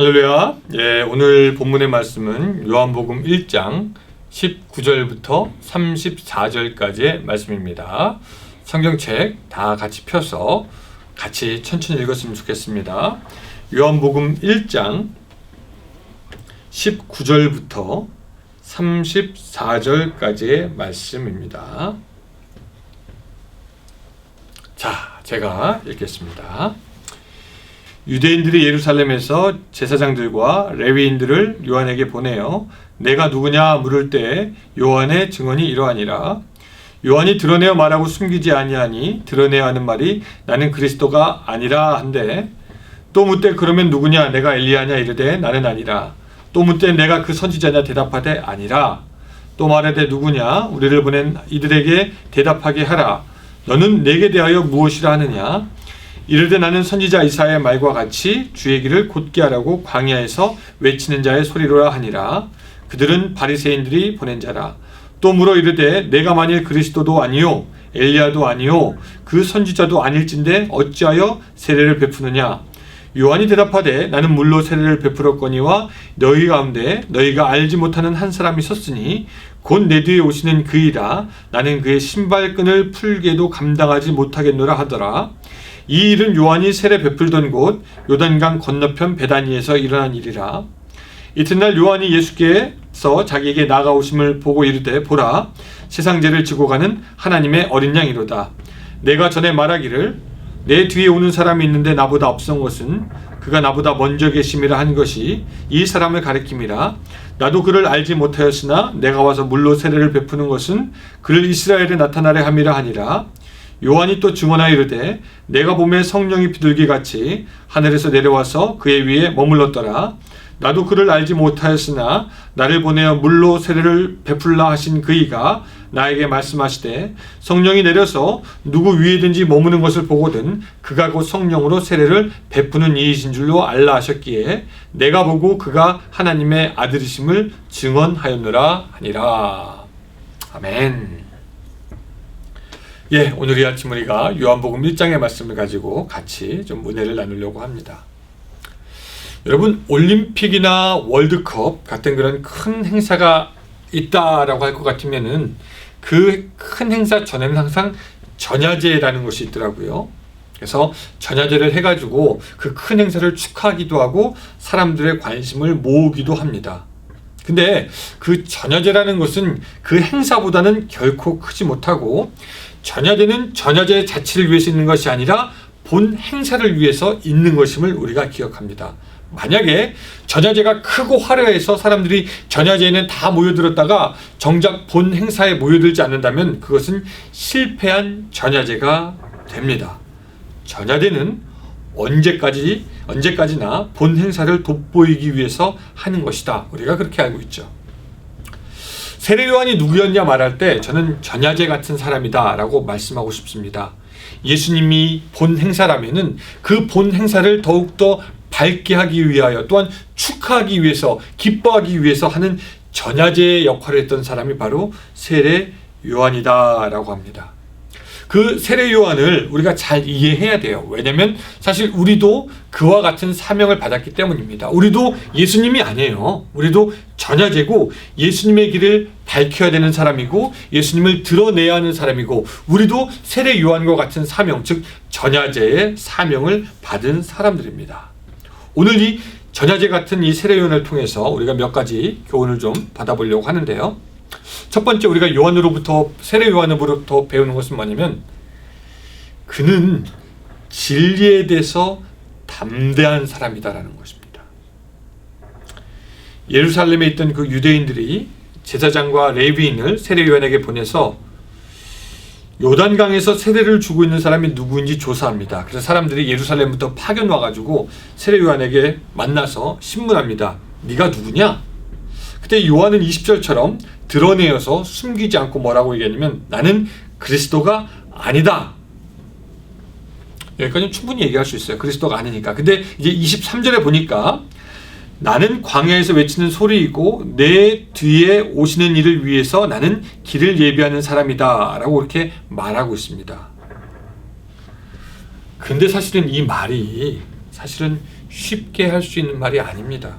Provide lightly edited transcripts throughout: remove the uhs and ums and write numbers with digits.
할렐루야. 오늘 본문의 말씀은 요한복음 1장 19절부터 34절까지의 말씀입니다. 성경책 다 같이 펴서 같이 천천히 읽었으면 좋겠습니다. 요한복음 1장 19절부터 34절까지의 말씀입니다. 자, 제가 읽겠습니다. 유대인들이 예루살렘에서 제사장들과 레위인들을 요한에게 보내어 내가 누구냐 물을 때 요한의 증언이 이러하니라. 요한이 드러내어 말하고 숨기지 아니하니 드러내어 하는 말이 나는 그리스도가 아니라 한데 또 묻되 그러면 누구냐 내가 엘리야냐 이르되 나는 아니라 또 묻되 내가 그 선지자냐 대답하되 아니라. 또 말하되 누구냐 우리를 보낸 이들에게 대답하게 하라. 너는 내게 대하여 무엇이라 하느냐. 이르되 나는 선지자 이사야의 말과 같이 주의 길을 곧게 하라고 광야에서 외치는 자의 소리로라 하니라. 그들은 바리새인들이 보낸 자라. 또 물어 이르되 내가 만일 그리스도도 아니요 엘리야도 아니요 그 선지자도 아닐진데 어찌하여 세례를 베푸느냐. 요한이 대답하되 나는 물로 세례를 베풀었거니와 너희 가운데 너희가 알지 못하는 한 사람이 섰으니 곧 내 뒤에 오시는 그이라. 나는 그의 신발끈을 풀게도 감당하지 못하겠노라 하더라. 이 일은 요한이 세례 베풀던 곳 요단강 건너편 베다니에서 일어난 일이라. 이튿날 요한이 예수께서 자기에게 나아가오심을 보고 이르되 보라 세상 죄를 지고 가는 하나님의 어린 양이로다. 내가 전에 말하기를 내 뒤에 오는 사람이 있는데 나보다 앞선 것은 그가 나보다 먼저 계심이라 한 것이 이 사람을 가리킴이라. 나도 그를 알지 못하였으나 내가 와서 물로 세례를 베푸는 것은 그를 이스라엘에 나타나려 함이라 하니라. 요한이 또 증언하여 이르되 내가 보매 성령이 비둘기 같이 하늘에서 내려와서 그의 위에 머물렀더라. 나도 그를 알지 못하였으나 나를 보내어 물로 세례를 베풀라 하신 그이가 나에게 말씀하시되 성령이 내려서 누구 위에든지 머무는 것을 보거든 그가 곧 성령으로 세례를 베푸는 이이신 줄로 알라 하셨기에 내가 보고 그가 하나님의 아들이심을 증언하였노라 하니라. 아멘. 예, 오늘 이 아침 우리가 요한복음 1장의 말씀을 가지고 같이 좀 은혜를 나누려고 합니다. 여러분, 올림픽이나 월드컵 같은 그런 큰 행사가 있다라고 할 것 같으면은 그 큰 행사 전에는 항상 전야제라는 것이 있더라고요. 그래서 전야제를 해가지고 그 큰 행사를 축하하기도 하고 사람들의 관심을 모으기도 합니다. 근데 그 전야제라는 것은 그 행사보다는 결코 크지 못하고 전야제는 전야제 자체를 위해서 있는 것이 아니라 본 행사를 위해서 있는 것임을 우리가 기억합니다. 만약에 전야제가 크고 화려해서 사람들이 전야제에는 다 모여들었다가 정작 본 행사에 모여들지 않는다면 그것은 실패한 전야제가 됩니다. 전야제는 언제까지나 본 행사를 돋보이기 위해서 하는 것이다. 우리가 그렇게 알고 있죠. 세례 요한이 누구였냐 말할 때 저는 전야제 같은 사람이다 라고 말씀하고 싶습니다. 예수님이 본 행사라면은 그 본 행사를 더욱더 밝게 하기 위하여 또한 축하하기 위해서 기뻐하기 위해서 하는 전야제의 역할을 했던 사람이 바로 세례 요한이다 라고 합니다. 그 세례 요한을 우리가 잘 이해해야 돼요. 왜냐하면 사실 우리도 그와 같은 사명을 받았기 때문입니다. 우리도 예수님이 아니에요. 우리도 전야제고 예수님의 길을 밝혀야 되는 사람이고 예수님을 드러내야 하는 사람이고 우리도 세례 요한과 같은 사명, 즉 전야제의 사명을 받은 사람들입니다. 오늘 이 전야제 같은 이 세례 요한을 통해서 우리가 몇 가지 교훈을 좀 받아보려고 하는데요. 첫 번째 우리가 세례 요한으로부터 배우는 것은 뭐냐면 그는 진리에 대해서 담대한 사람이다라는 것입니다. 예루살렘에 있던 그 유대인들이 제사장과 레위인을 세례 요한에게 보내서 요단강에서 세례를 주고 있는 사람이 누구인지 조사합니다. 그래서 사람들이 예루살렘부터 파견 와가지고 세례 요한에게 만나서 신문합니다. 네가 누구냐? 그때 요한은 20절처럼 드러내어서 숨기지 않고 뭐라고 얘기하냐면 나는 그리스도가 아니다. 여기까지는 충분히 얘기할 수 있어요. 그리스도가 아니니까. 근데 이제 23절에 보니까 나는 광야에서 외치는 소리이고 내 뒤에 오시는 이를 위해서 나는 길을 예비하는 사람이다 라고 이렇게 말하고 있습니다. 근데 사실은 이 말이 쉽게 할 수 있는 말이 아닙니다.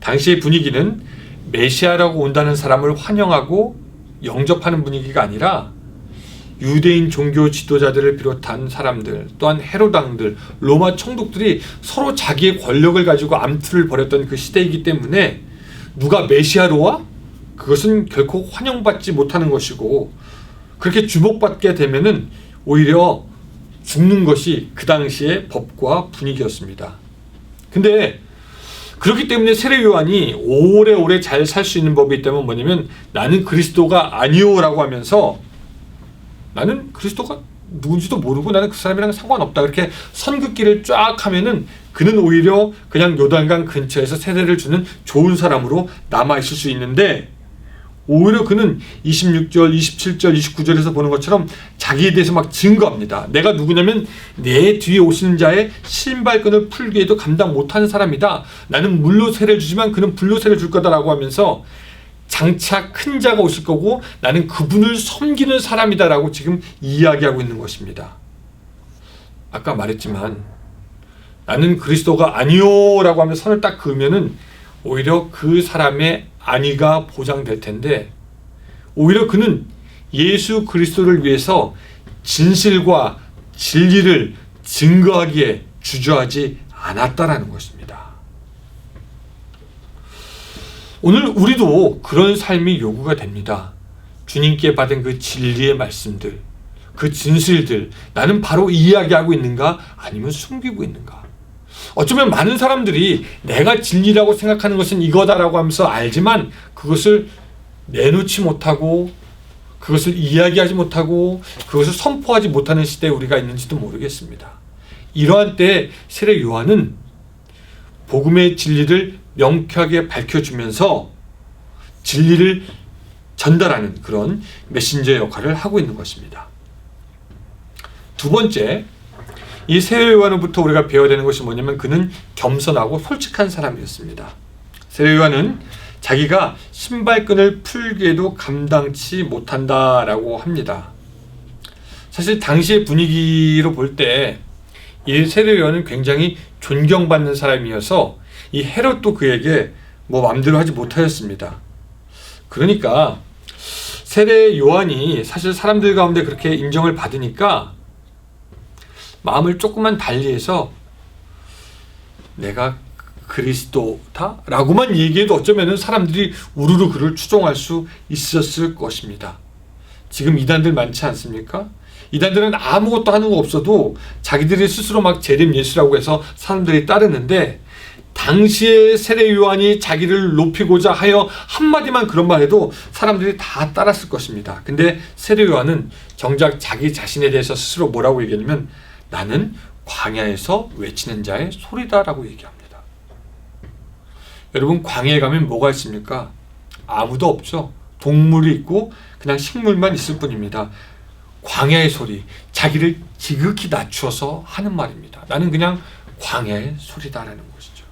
당시의 분위기는 메시아라고 온다는 사람을 환영하고 영접하는 분위기가 아니라 유대인 종교 지도자들을 비롯한 사람들, 또한 헤롯 왕들, 로마 총독들이 서로 자기의 권력을 가지고 암투를 벌였던 그 시대이기 때문에 누가 메시아로 와? 그것은 결코 환영받지 못하는 것이고 그렇게 주목받게 되면은 오히려 죽는 것이 그 당시의 법과 분위기였습니다. 근데 그렇기 때문에 세례 요한이 오래오래 잘 살 수 있는 법이 있다면 뭐냐면 나는 그리스도가 아니오라고 하면서 나는 그리스도가 누군지도 모르고 나는 그 사람이랑 상관없다. 그렇게 선긋기를 쫙 하면은 그는 오히려 그냥 요단강 근처에서 세례를 주는 좋은 사람으로 남아있을 수 있는데, 오히려 그는 26절, 27절, 29절에서 보는 것처럼 자기에 대해서 막 증거합니다. 내가 누구냐면 내 뒤에 오시는 자의 신발끈을 풀기에도 감당 못하는 사람이다. 나는 물로 세례를 주지만 그는 불로 세례를 줄 거다라고 하면서 장차 큰 자가 오실 거고 나는 그분을 섬기는 사람이다라고 지금 이야기하고 있는 것입니다. 아까 말했지만 나는 그리스도가 아니요 라고 하면 선을 딱 그으면은 오히려 그 사람의 안위가 보장될 텐데, 오히려 그는 예수 그리스도를 위해서 진실과 진리를 증거하기에 주저하지 않았다라는 것입니다. 오늘 우리도 그런 삶이 요구가 됩니다. 주님께 받은 그 진리의 말씀들, 그 진실들, 나는 바로 이야기하고 있는가 아니면 숨기고 있는가? 어쩌면 많은 사람들이 내가 진리라고 생각하는 것은 이거다라고 하면서 알지만 그것을 내놓지 못하고 그것을 이야기하지 못하고 그것을 선포하지 못하는 시대에 우리가 있는지도 모르겠습니다. 이러한 때에 세례 요한은 복음의 진리를 명쾌하게 밝혀주면서 진리를 전달하는 그런 메신저 역할을 하고 있는 것입니다. 두 번째, 이 세례 요한으로부터 우리가 배워야 되는 것이 뭐냐면 그는 겸손하고 솔직한 사람이었습니다. 세례 요한은 자기가 신발끈을 풀기에도 감당치 못한다라고 합니다. 사실 당시의 분위기로 볼 때 이 세례 요한은 굉장히 존경받는 사람이어서 이 헤롯도 그에게 뭐 마음대로 하지 못하였습니다. 그러니까 세례 요한이 사실 사람들 가운데 그렇게 인정을 받으니까 마음을 조금만 달리해서 내가 그리스도다? 라고만 얘기해도 어쩌면 사람들이 우르르 그를 추종할 수 있었을 것입니다. 지금 이단들 많지 않습니까? 이단들은 아무것도 하는 거 없어도 자기들이 스스로 막 재림 예수라고 해서 사람들이 따르는데, 당시에 세례 요한이 자기를 높이고자 하여 한마디만 그런 말 해도 사람들이 다 따랐을 것입니다. 근데 세례 요한은 정작 자기 자신에 대해서 스스로 뭐라고 얘기하냐면 나는 광야에서 외치는 자의 소리다라고 얘기합니다. 여러분, 광야에 가면 뭐가 있습니까? 아무도 없죠. 동물이 있고 그냥 식물만 있을 뿐입니다. 광야의 소리, 자기를 지극히 낮추어서 하는 말입니다. 나는 그냥 광야의 소리다라는 것이죠.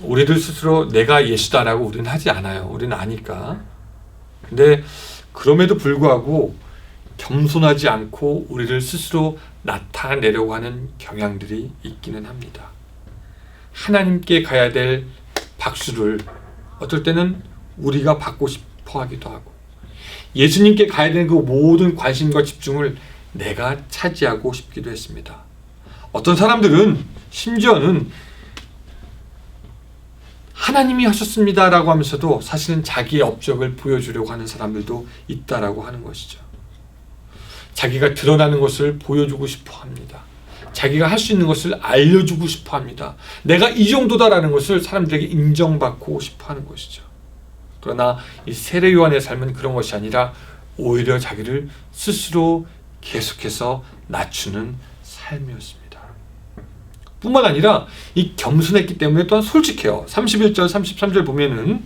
우리들 스스로 내가 예수다라고 우리는 하지 않아요. 우리는 아니까. 근데 그럼에도 불구하고 겸손하지 않고 우리를 스스로 나타내려고 하는 경향들이 있기는 합니다. 하나님께 가야 될 박수를 어떨 때는 우리가 받고 싶어 하기도 하고, 예수님께 가야 되는 그 모든 관심과 집중을 내가 차지하고 싶기도 했습니다. 어떤 사람들은 심지어는 하나님이 하셨습니다라고 하면서도 사실은 자기의 업적을 보여주려고 하는 사람들도 있다라고 하는 것이죠. 자기가 드러나는 것을 보여주고 싶어 합니다. 자기가 할 수 있는 것을 알려주고 싶어 합니다. 내가 이 정도다라는 것을 사람들에게 인정받고 싶어 하는 것이죠. 그러나 이 세례 요한의 삶은 그런 것이 아니라 오히려 자기를 스스로 계속해서 낮추는 삶이었습니다. 뿐만 아니라 이 겸손했기 때문에 또한 솔직해요. 31절, 33절 보면은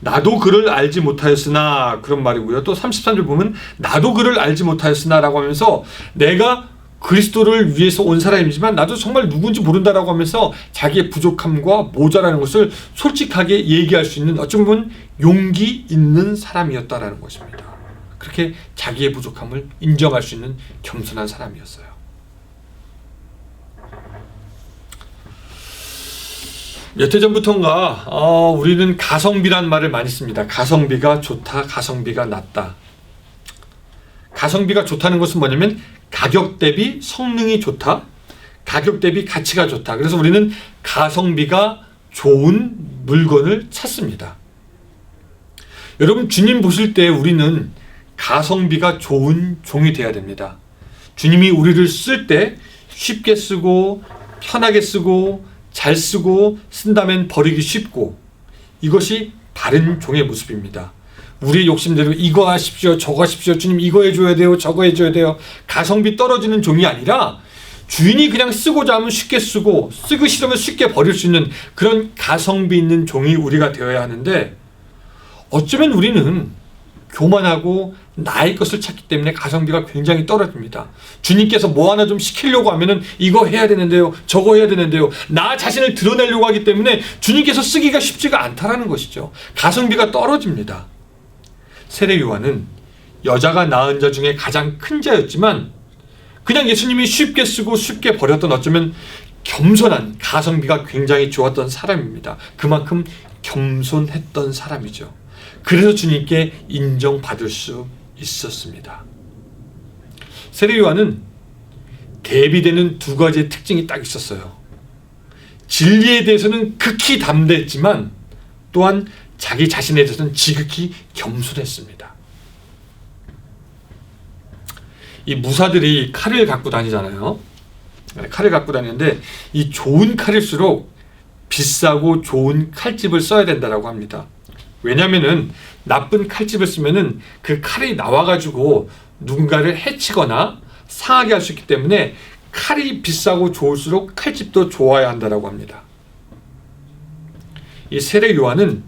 나도 그를 알지 못하였으나, 그런 말이고요. 또 33절 보면 나도 그를 알지 못하였으나 라고 하면서 내가 그리스도를 위해서 온 사람이지만 나도 정말 누군지 모른다라고 하면서 자기의 부족함과 모자라는 것을 솔직하게 얘기할 수 있는, 어쩌면 용기 있는 사람이었다라는 것입니다. 그렇게 자기의 부족함을 인정할 수 있는 겸손한 사람이었어요. 몇 해 전부터인가 우리는 가성비란 말을 많이 씁니다. 가성비가 좋다, 가성비가 낮다. 가성비가 좋다는 것은 뭐냐면 가격 대비 성능이 좋다, 가격 대비 가치가 좋다. 그래서 우리는 가성비가 좋은 물건을 찾습니다. 여러분, 주님 보실 때 우리는 가성비가 좋은 종이 되어야 됩니다. 주님이 우리를 쓸 때 쉽게 쓰고 편하게 쓰고 잘 쓰고 쓴다면 버리기 쉽고, 이것이 바른 종의 모습입니다. 우리의 욕심대로 이거 하십시오, 저거 하십시오, 주님 이거 해줘야 돼요, 저거 해줘야 돼요. 가성비 떨어지는 종이 아니라 주인이 그냥 쓰고자 하면 쉽게 쓰고 쓰기 싫으면 쉽게 버릴 수 있는 그런 가성비 있는 종이 우리가 되어야 하는데, 어쩌면 우리는 교만하고 나의 것을 찾기 때문에 가성비가 굉장히 떨어집니다. 주님께서 뭐 하나 좀 시키려고 하면은 이거 해야 되는데요, 저거 해야 되는데요, 나 자신을 드러내려고 하기 때문에 주님께서 쓰기가 쉽지가 않다라는 것이죠. 가성비가 떨어집니다. 세례 요한은 여자가 낳은 자 중에 가장 큰 자였지만 그냥 예수님이 쉽게 쓰고 쉽게 버렸던, 어쩌면 겸손한, 가성비가 굉장히 좋았던 사람입니다. 그만큼 겸손했던 사람이죠. 그래서 주님께 인정받을 수 있었습니다. 세례 요한은 대비되는 두 가지의 특징이 딱 있었어요. 진리에 대해서는 극히 담대했지만 또한 자기 자신에 대해서는 지극히 겸손했습니다. 이 무사들이 칼을 갖고 다니잖아요. 칼을 갖고 다니는데 이 좋은 칼일수록 비싸고 좋은 칼집을 써야 된다고 합니다. 왜냐면은 나쁜 칼집을 쓰면은 그 칼이 나와가지고 누군가를 해치거나 상하게 할 수 있기 때문에 칼이 비싸고 좋을수록 칼집도 좋아야 한다고 합니다. 이 세례 요한은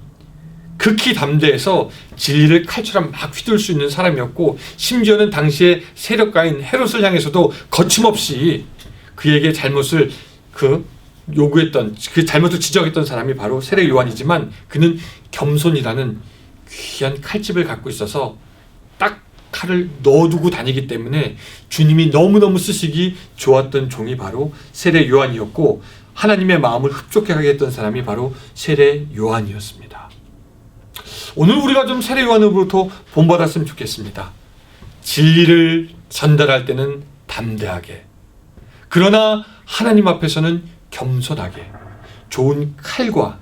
극히 담대해서 진리를 칼처럼 막 휘둘 수 있는 사람이었고, 심지어는 당시의 세력가인 헤롯을 향해서도 거침없이 그에게 잘못을 요구했던, 그 잘못을 지적했던 사람이 바로 세례 요한이지만, 그는 겸손이라는 귀한 칼집을 갖고 있어서 딱 칼을 넣어두고 다니기 때문에 주님이 너무너무 쓰시기 좋았던 종이 바로 세례 요한이었고, 하나님의 마음을 흡족하게 하게 했던 사람이 바로 세례 요한이었습니다. 오늘 우리가 좀 세례 요한으로부터 본받았으면 좋겠습니다. 진리를 전달할 때는 담대하게, 그러나 하나님 앞에서는 겸손하게, 좋은 칼과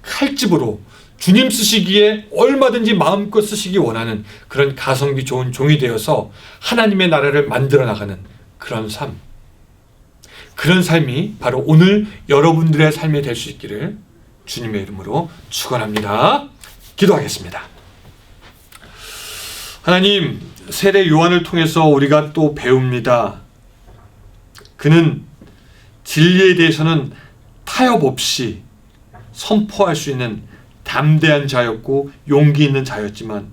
칼집으로 주님 쓰시기에 얼마든지 마음껏 쓰시기 원하는 그런 가성비 좋은 종이 되어서 하나님의 나라를 만들어 나가는 그런 삶, 그런 삶이 바로 오늘 여러분들의 삶이 될 수 있기를 주님의 이름으로 축원합니다. 기도하겠습니다. 하나님, 세례 요한을 통해서 우리가 또 배웁니다. 그는 진리에 대해서는 타협 없이 선포할 수 있는 담대한 자였고 용기 있는 자였지만,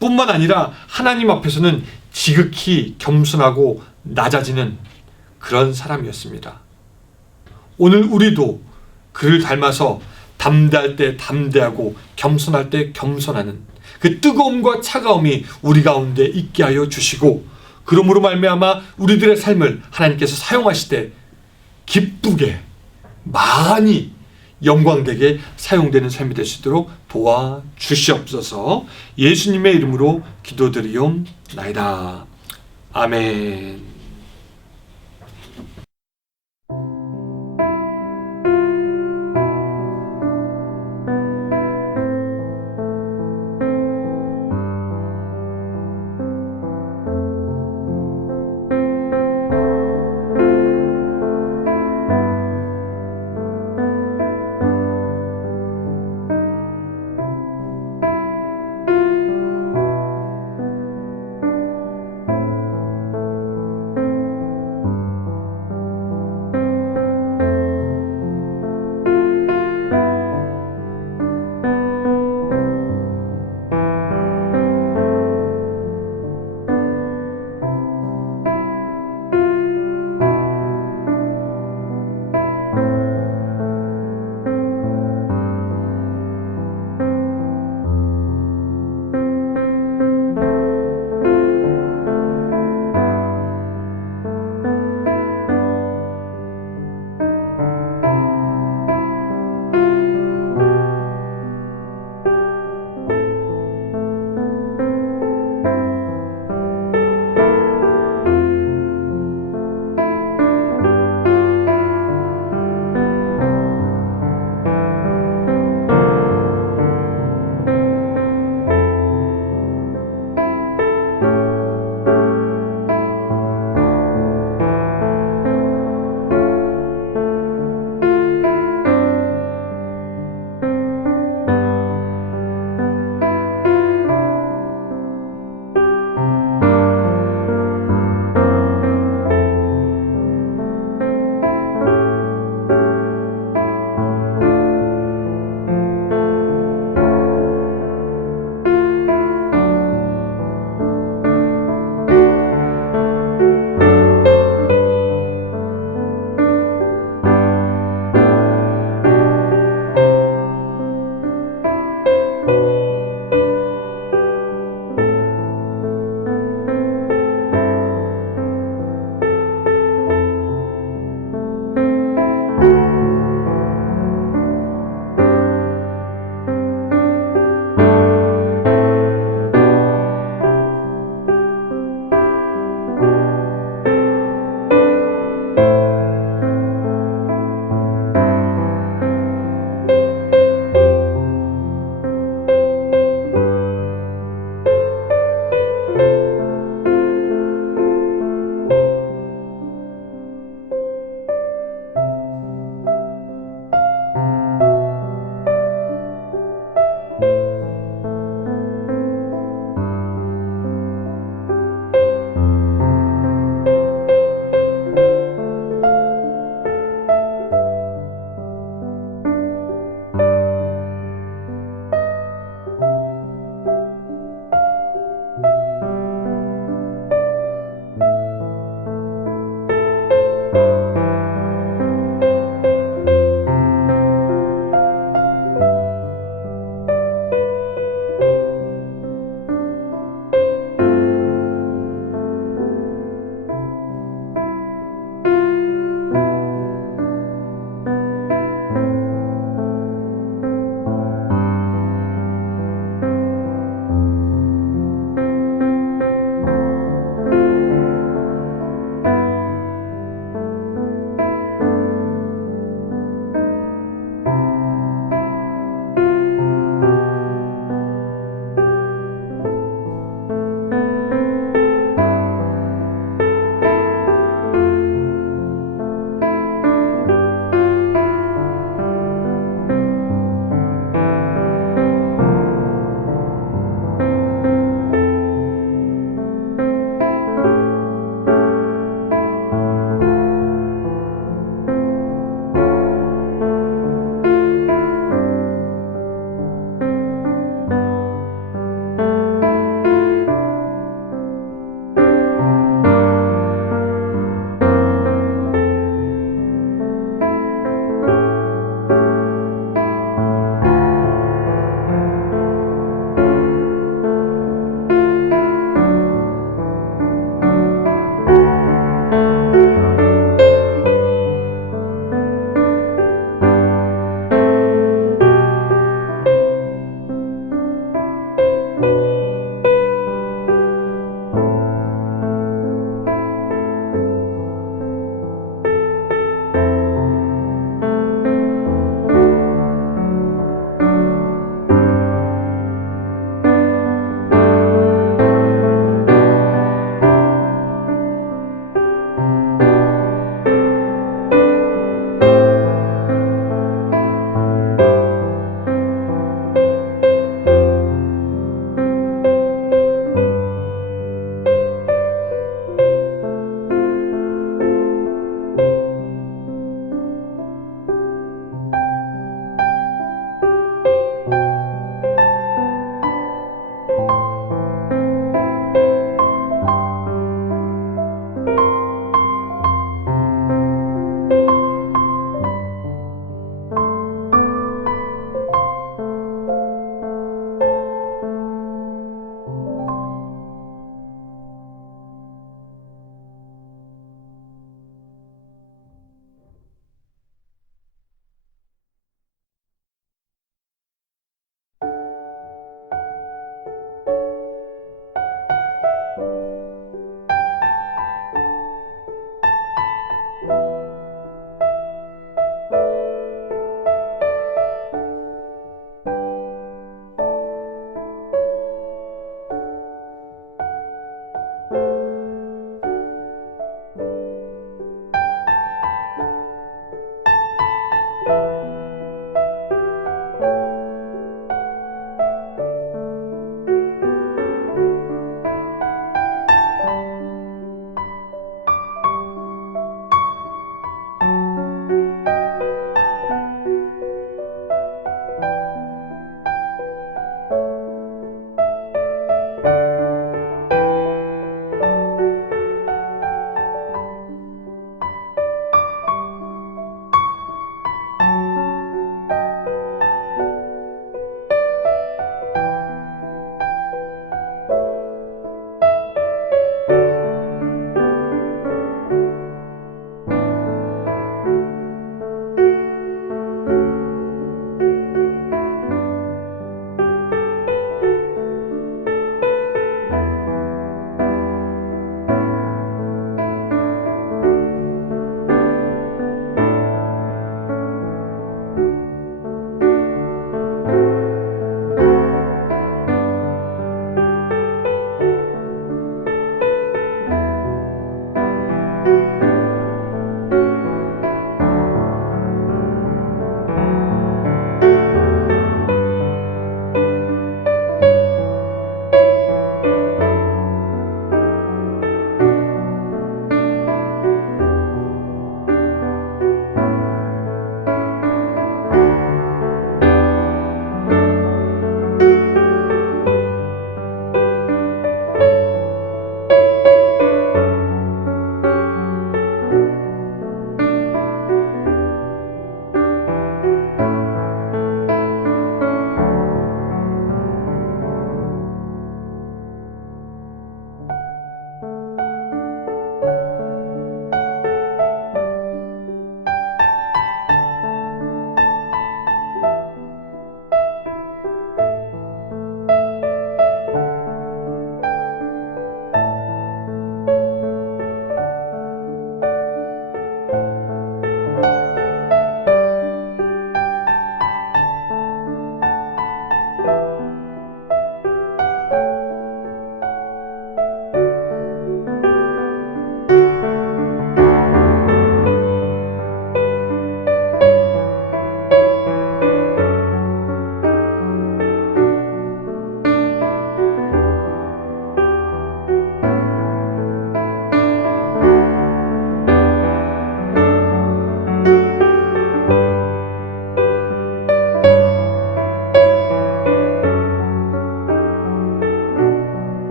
뿐만 아니라 하나님 앞에서는 지극히 겸손하고 낮아지는 그런 사람이었습니다. 오늘 우리도 그를 닮아서 담대할 때 담대하고 겸손할 때 겸손하는 그 뜨거움과 차가움이 우리 가운데 있게 하여 주시고, 그러므로 말미암아 우리들의 삶을 하나님께서 사용하실 때 기쁘게 많이 영광되게 사용되는 삶이 될 수 있도록 도와주시옵소서. 예수님의 이름으로 기도드리옵나이다. 아멘.